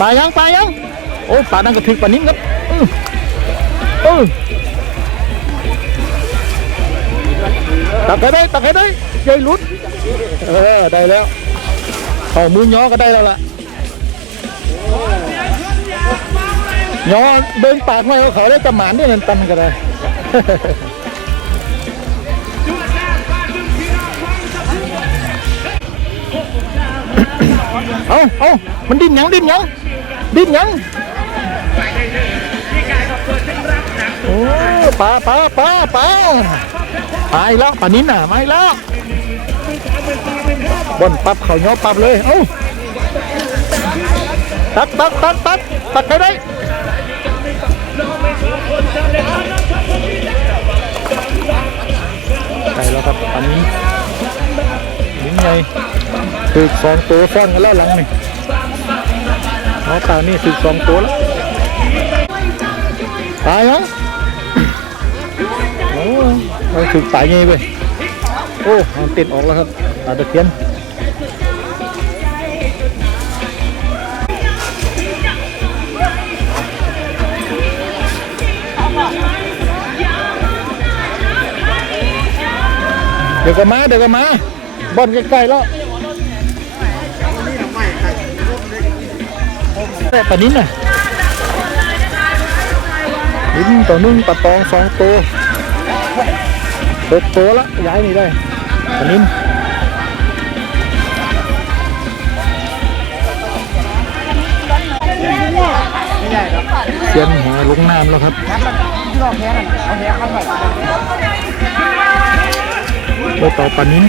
ปลายังปลายังโอ้ปลาดังกระถึกปลานิ่มครับอือเออตักให้ได้ตักให้ได้ยายลุดเออได้แล้วเอามือย้อก็ได้แล้วล่ะย้อเบิ่งปากไม่เขาเขาได้กระหมานด้วยนั่นตันก็ได้เอาเอามันดิ้นยังดิ้นยัง ดิ้นยังโอ้ปลาปลาปลาปลาไปแล้วปลานิ้นน่ะไม่แล้วบนปับเขาย้อปับเลยเอ้าตักตักตักตักตักไปได้ไปแล้วครับปลานิ้นนิ้นไงถึกสองตัวฟ้อนกันแล้วหลังนี่ เอาตานี่ถึกสองตัวแล้วตายยังโอ้เราถึกตายไงเว้ยโอ้มันติดออกแล้วครับตาตะเคียนเดี๋ยวก็มาเดี๋ยวก็มาบอลใกล้ๆแล้ว แต่ปลานิ้นน่ะนิ้นตัวหนึงปลาตองสองตัวตัวตัวละย้ายนี่ได้ปลานิ้นเสียนแหลงน้ำแล้วครับตัวต่อปลานิ้น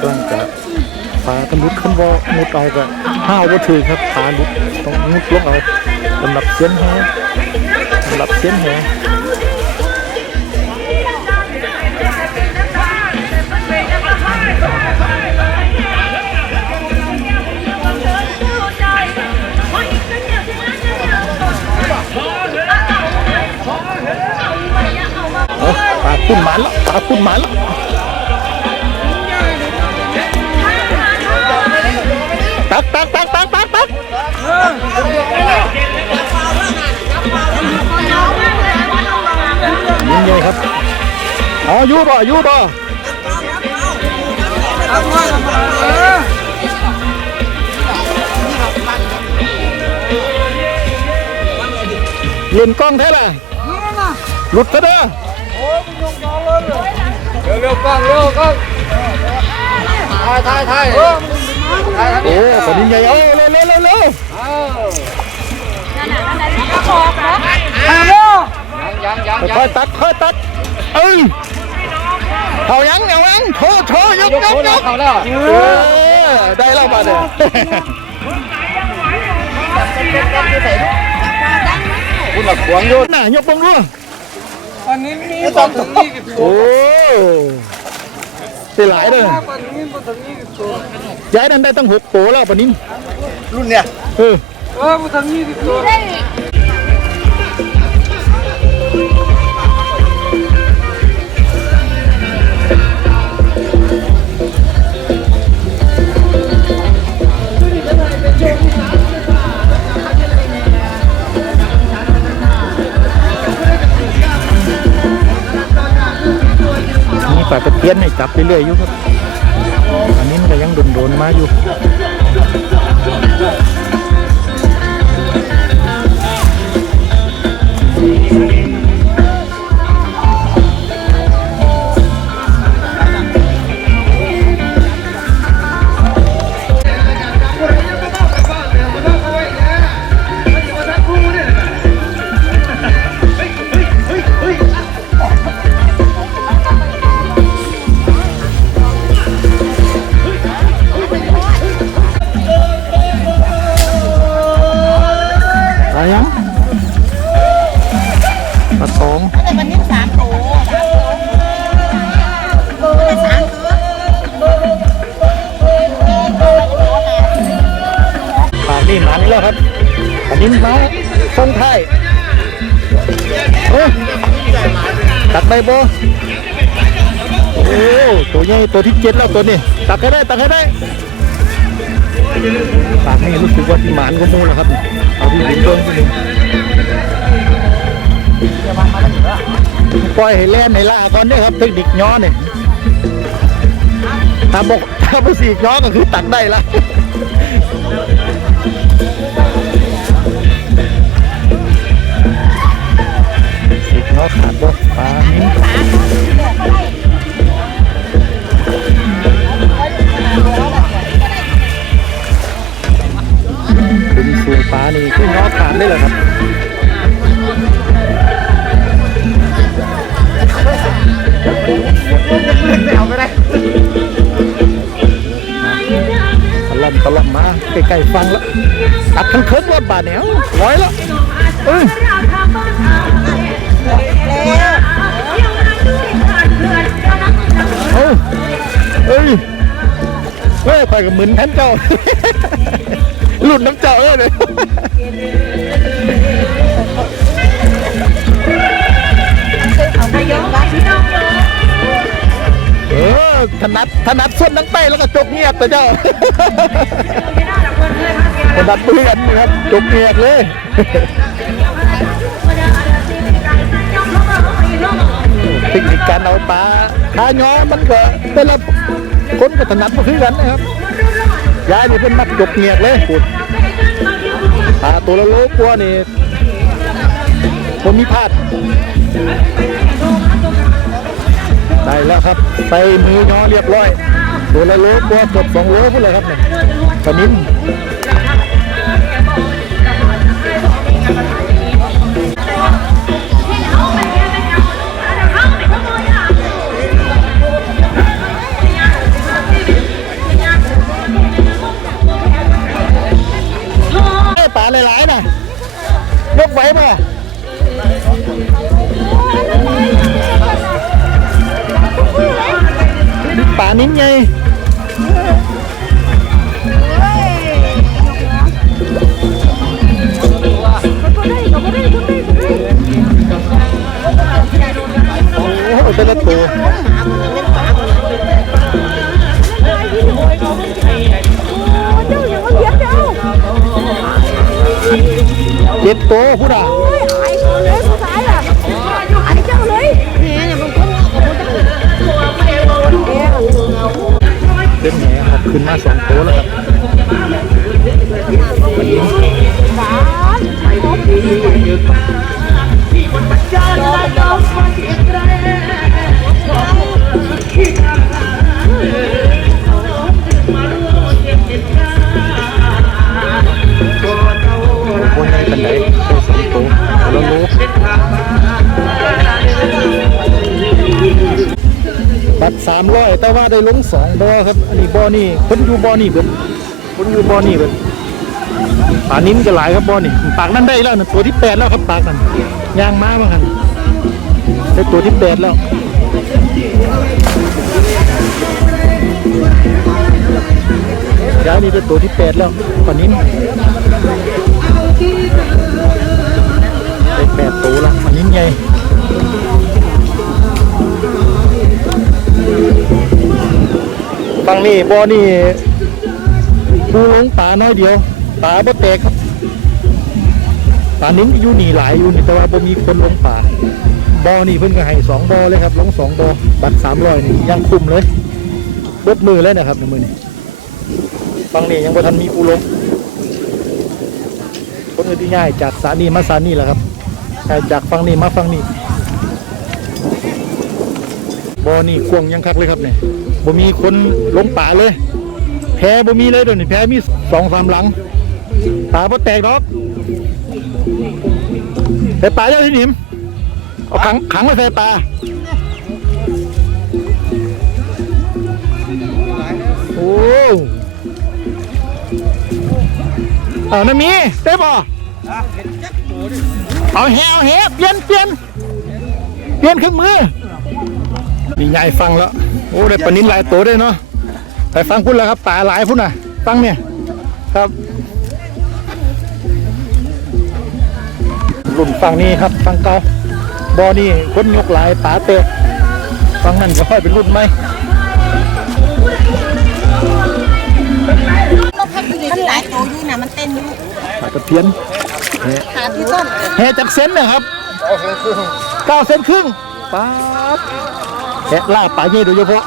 กำลังจะปลาตะลุดขึ้นวอมุดเอาก็ห้าวบ่ถือครับปลาลุดต้องมุดลงเอาลำดับเสียนแหสำดับเสียนแห ปุ่นหมันแล้วปลาพุ่นหมันแล้วตักตักตักตักตักตักยิงใหญ่ครับอ๋อยู่บ่อยู่บ่เล่นกล้องแท้ล่ะหลุดซะเด้อ ร็วเร็วกล้องเร็วกล้องถ่ายถ่ายถ่ายถ่ายทางโอ้นี้คนยิงใหญ่เอาเร็วเร็วเร็วเร็วยังยังยังค่อยตักค่อยตักเอ้ยเขายังเอายังโชว์โชว์ยกยกยกโค้งยกเขาแล้วเออได้แล้วมาเนี่ยคุณหลักขวางอยู่น่ะยกบังรู้ อันนี้มีตอนถึงนี่กี่ตัวโอ้ได้หลายเลยอันนี้มาถึงนี่กี่ตัวย้ายนั้นได้ตั้งหกโตแล้วปะนิ้นรุ่นเนี่ยเออเออมาถึงนี่กี่ตัว มีปลาตะเพียนให้จับไปเรื่อยอยู่ครับ อันนี้มันก็ยังโดนๆมาอยู่ อันนี้มาทรงไทยเอ้ตักได้บ่โอ้ตัวใหญ่ตัวที่เจ็ดแล้วตัวนี้ตักให้ได้ตักให้ได้ตักนี่รู้สึกว่าที่หมานก็มูแล้วครับ เอาที่ดินต้นที่ดินปล่อยให้แล่นในล่าก่อนเด้อครับเทคนิคย้อนเนี่ยถ้าบอกถ้าบ่สีย้อนก็คือตักได้ละ บ่ปลานิ้นดึงสูงปลานี่คือน้อขาดเลยเหรอครับเอาไปได้ตะล่อมตะล่อมมาใกล้ๆฟังแล้วตัดทั้งเคิร์กรถบาดเนี่ยร้อยแล้วเอ้ย เฮ้ยไปกับเหมือนท่านเจ้า หลุดน้ำเจ้าเอ้ยเลยเออถนัดถนัดส่วนทั้งใต้แล้วก็จกเงียบแต่เจ้าถนัดเพื่อนนะครับจกเงียบเลยเทคนิคการเอาปลาขาย้อมันก็แต่ละ คนก็ถนัดก็คือกันนะครับยายนี่เป็นนักจกเงียบเลยพูดปลาตัวละโลกว่านี่ผมมีพลาดได้แล้วครับไปมือยอเรียบร้อยตัวละโลกว่าเกือบสองโลพุ่นเลยครับเนี่ยปลานิ้น จ็ดตัวพูดอะเล่นแหครับขึ้นมาสองตัวแล้วครับคนามร้อยแต่ว่าได้ลงสองบอครับ อันนี้บอนี่คนอยู่บอนี่เบิดคนอยู่บอนี่เบิดปลานิ้นก็หลายครับบอนี่ปากนั่นได้แล้วนะตัวที่แปดแล้วครับปากนั่นยางม้ามาคันได้ตัวที่แปดแล้วย้ายนี่เป็นตัวที่แปดแล้วปลานิ้น ฝั่งนี้บ่อนี่ปูลงป่าน้อยเดียวป่าบ่แตกครับป่านิ้นอยู่นี่หลายอยู่นี่แต่ว่าบ่มีคนลงป่าบ่อนี่เพิ่นก็ให้สองบ่อเลยครับลงสองบ่อบัตรสามร้อยนี่ยังคุมเลยเบิดมือเลยนะครับในมือนี่ฝั่งนี้ยังบ่ทันมีปูลงคนอื่นที่ง่ายจากสานีมาสานีแหละครับจากฝั่งนี้มาฝั่งนี้ บ่อนี่กวางยังคักเลยครับเนี่ยบ่มีคนลงป่าเลย แพ้บ่มีเลยเดี๋ยวนี้แพ้มีสองสามหลังป่าบ่แตกดอกใส่ป่าเยอะที่หนิมเอาขังขังไว้ใส่ป่าโอ้เอาน้ำมีได้ป่ะเอาแฮเอาแฮเปลี่ยนเปลี่ยนเปลี่ยนเครื่องมือ นี่ยายฟังแล้ว โอ้ได้ปลานินหลายตัวด้วยเนาะไปฟังพุ่นแล้วครับป่าหลายพุ่นน่ะ ฟังเนี่ยครับ รุ่นฝั่งนี้ครับฝั่งเก่าบอนี่คนยกหลายป๋าเตะฝั่งนั้นจะค่อยเป็นรุ่นไหมมันหลายตัวอยู่นะมันเต้นอยู่ป๋าตะเพียนแห่หาที่ต้นแห่จากเซนนะครับเก้าเซนครึ่งป๊าบ แหะล่าป๋าเย่โดยเฉพาะ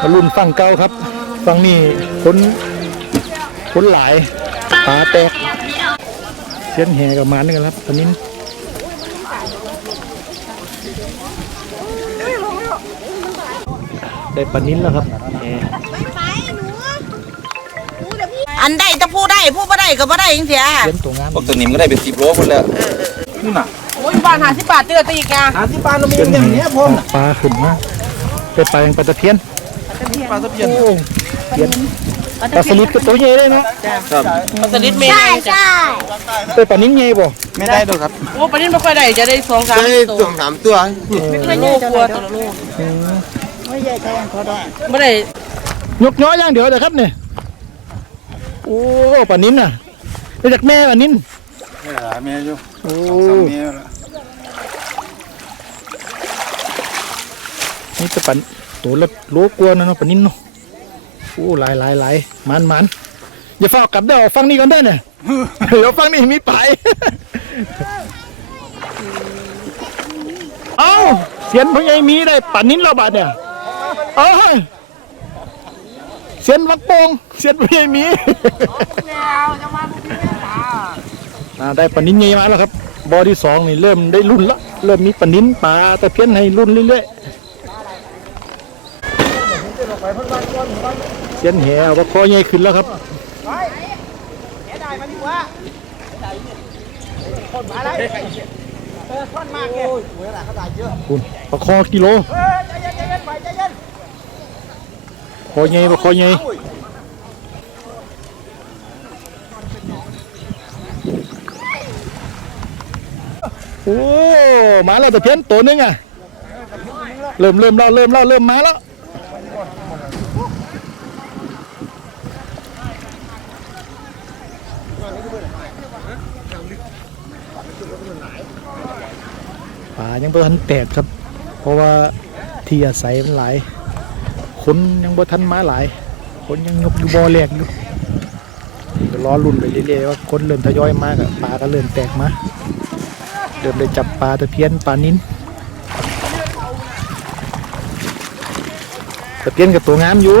มารุ่นฝั่งเก่าครับฝั่งนี้คนคนหลายป๋าแตกเสียนแห่กับหมันกันครับตอนนี้ได้ปลานิ้นแล้วครับแห่อันใดจะพูดได้พูดไม่ได้ก็ไม่ได้จริงเสียเสียนตัวงามพวกตัวนี้มันก็ได้เป็นสิบโลคนแล้วนี่น่ะโอ้ย บาทหาสิบบาทเตือนตีแกหาที่บ้านเรามีเสียนอย่างแห่เนี้ยพ่อปลาขึ้นมาได้ปลาอย่างปลาตะเพียนปลาตะเพียนโอ้เพียนปลาสลิดก็ตัวใหญ่เลยเนาะครับมันสลิดเมย์ใช่ใช่ได้ปลานิ้นใหญ่บ่ไม่ได้ด้วยครับโอ้ปนี้ไม่ค่อยได้จะได้สองสามได้ตัวสองสามตัวโลกลัวตัวละโลอืมไม่ได้ยกน้อยอย่างเดียวแต่ครับเนี่ยโอ้ปลานิ้นน่ะได้จากแม่ปลานิ้นไม่หลายแม่อยู่โอ้สามแม่ละ นี่จะปันตัวละโลกว่านะเนาะปลานิ้นเนาะโอ้หลายหลายหลายมันมันอย่าเฝ้ากลับเด้อฟังนี่ก่อนเด้อเนี่ยเดี๋ยวฟังนี่มีไปเอ้าเสียนพญายมีได้ปลานิ้นเราบาดเนี่ยเอ้ยเสียนวักโปงเสียนพญายมีได้ปลานิ้นใหญ่มาแล้วครับบอที่สองนี่เริ่มได้รุ่นละเริ่มมีปลานิ้นปลาตะเพี้ยนให้รุ่นเรื่อยๆ เสียนแหว่าคอใหญ่ขึ้นแล้วครับไปแหได้มาดีกว่าคุณปลาคอกิโลคอใหญ่ปลาคอใหญ่โอ้ มาแล้วแต่เพี้ยนตัวหนึงอะ เริ่มเริ่มแล้วเริ่มแล้วเริ่มมาแล้ว ป่ายังบ่ทันแตกครับ เพราะว่าที่อาศัยมันหลายคนยังบ่ทันมาหลายคนยังยกอยู่บ่อแรกอยู่รอรุ่นไปเรื่อยๆว่าคนเริ่มทยอยมากอะป่าก็เริ่มแตกมาเริ่มได้จับปลาตะเพียนปลานิ้นตะเพียนกับตัวงามอยู่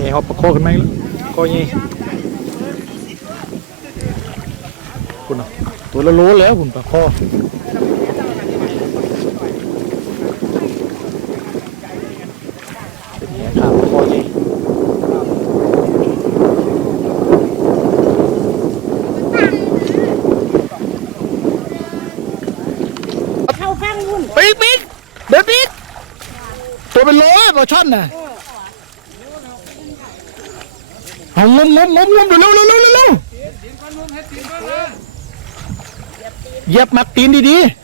าอีกแล้วก็ยังคุณน่ะตัวละโลแล้วคุณประคอเส้นเหขาประคอยังเข้าข้างวุ่นปีกปีกเดินปีกตัวเป็นโลปลาช่อนน่ะ เอางมงมงมงมเร็วเร็วเร็วเร็วเร็วเหยียบหมักตีนดีๆ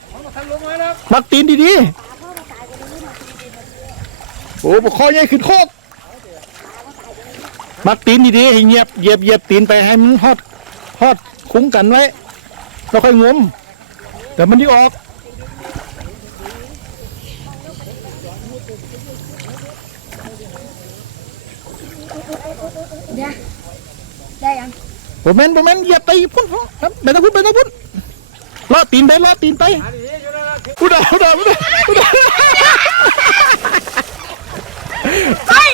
หมักตีนดีๆโอ้ปลาคอใหญ่ขึ้นโคกหมักตีนดีๆให้เหยียบเหยียบเหยียบตีนไปให้มันฮอดฮอดคุ้งกันไว้แล้วค่อยงมแต่มันที่ออก ได้ยังผมแมนผมแมนเหยียบไปพุ่นพุ่นครับไปตะพุ่นไปตะพุ่นลอดตีนไปลอดตีนไปอุดาอุดาอุดาอุดา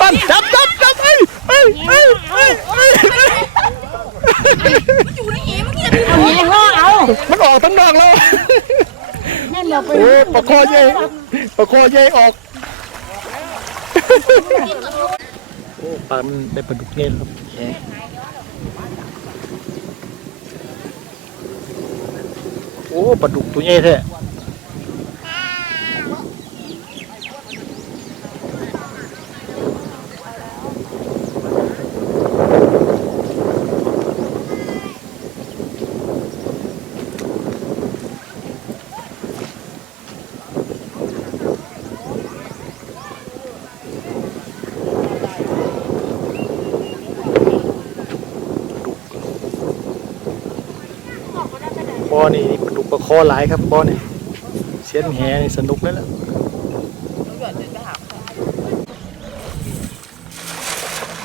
ปันจับจับจับเอ้ยเอ้ยเอ้ยเอ้ยเอ้ยเอาเงี้ยเอาเอามันออกทั้งนอกแล้วแม่นบอกไปโอ้ปะคอใหญ่ปะคอใหญ่ออกโอ้ปลามันได้ปลาดุกเงี้ยครับแหโอ้ปลาดุกตัวใหญ่แท้ กปลาคอหลายครับบ่อนี่เสียนแหนี่สนุกเลยล่ะ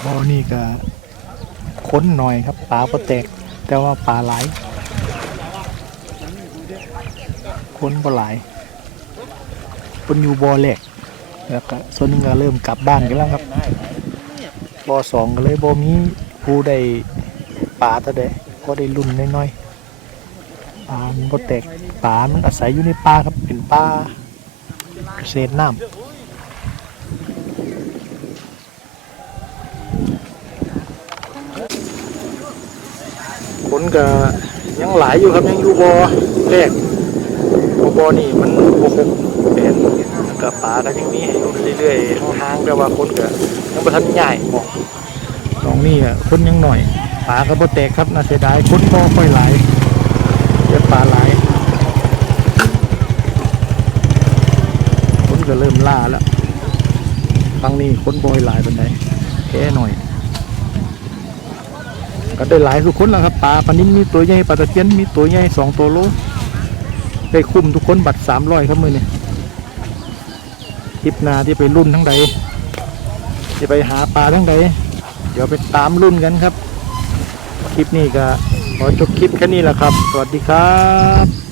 บ่อนี่ก็ค้นหน่อยครับปลาบ่แตก แต่ว่าปลาหลายค้นบ่หลายคนอยู่บ่อแรกแล้วก็ส่วนหนึงก็เริ่มกลับบ้านกันแล้วครับบ่อสองก็เลยบ่มีผู้ได้ปลาแต่ใดก็ได้รุ่นน้อยๆ ปลามันก็แตกปลามันอาศัยอยู่ในป่าครับเป็นป่าเกษตรน้ำคนก็ยังหลายอยู่ครับยังอยู่บ่อแรกบ่บ่อนี่มันบ่ครบเป็นแล้วก็ปลาก็ยังมีให้อยู่เรื่อยๆห่างๆแต่ว่าคนก็ยังบ่ทันใหญ่หมองตรงนี้อะคนยังหน่อยปลาก็บ่แตกครับน่าเสียดายคนบ่ค่อยหลายอะปลาไหลายคนก็เริ่มล่าแล้วฟัง นี้คนบอยหลายเป็นไดแค่หน่อย ก็ได้หลายทุกคนแล้วครับปลาปลานิ้มีตัวใหญ่ปลาตะเพียนมีตัวใหญ่สองตัวโลได้คุ้มทุกคนบัตรสามร้อยครับมือเนี่คลิปนาที่ไปรุ่นทั้งใดจะไปหาปลาทั้งใดเดี๋ยวไปตามรุ่นกันครับ คลิปนี้ก็ขอจบคลิปแค่นี้แหละครับ สวัสดีครับ